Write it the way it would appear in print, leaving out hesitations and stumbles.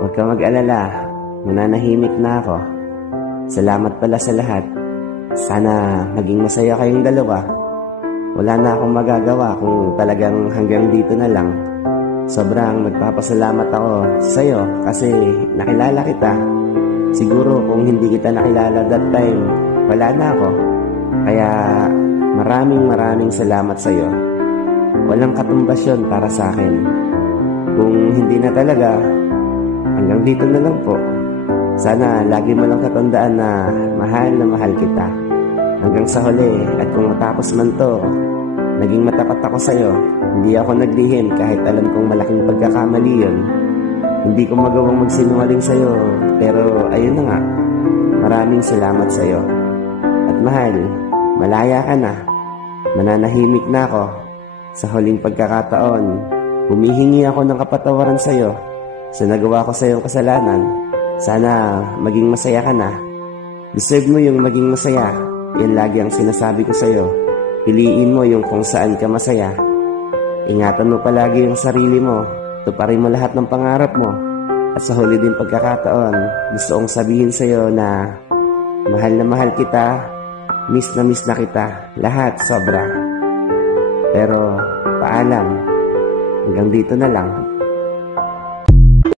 Huwag ka mag-alala. Mananahimik na ako. Salamat pala sa lahat. Sana maging masaya kayong dalawa. Wala na akong magagawa kung talagang hanggang dito na lang. Sobrang nagpapasalamat ako sa'yo kasi nakilala kita. Siguro kung hindi kita nakilala that time, wala na ako. Kaya maraming salamat sa'yo. Walang katumbas yun para sa akin. Kung hindi na talaga, hanggang dito na lang po. Sana lagi mo lang katandaan na mahal kita. Hanggang sa huli, at kung matapos man to, naging matapat ako sa'yo. Hindi ako naglihim kahit alam kong malaking pagkakamali yun. Hindi ko magawang magsinungaling sa'yo, pero ayun na nga. Maraming salamat sa'yo. At mahal, malaya ka na. Mananahimik na ako. Sa huling pagkakataon, humihingi ako ng kapatawaran sa'yo sa nagawa ko sa'yong kasalanan. Sana maging masaya ka na. Deserve mo yung maging masaya. Yan lagi ang sinasabi ko sa'yo. Piliin mo yung kung saan ka masaya. Ingatan mo palagi yung sarili mo. Tuparin mo lahat ng pangarap mo. At sa huli din pagkakataon, gusto kong sabihin sa'yo na mahal na mahal kita. Miss na kita. Lahat sobra. Pero paalam. Hanggang dito na lang.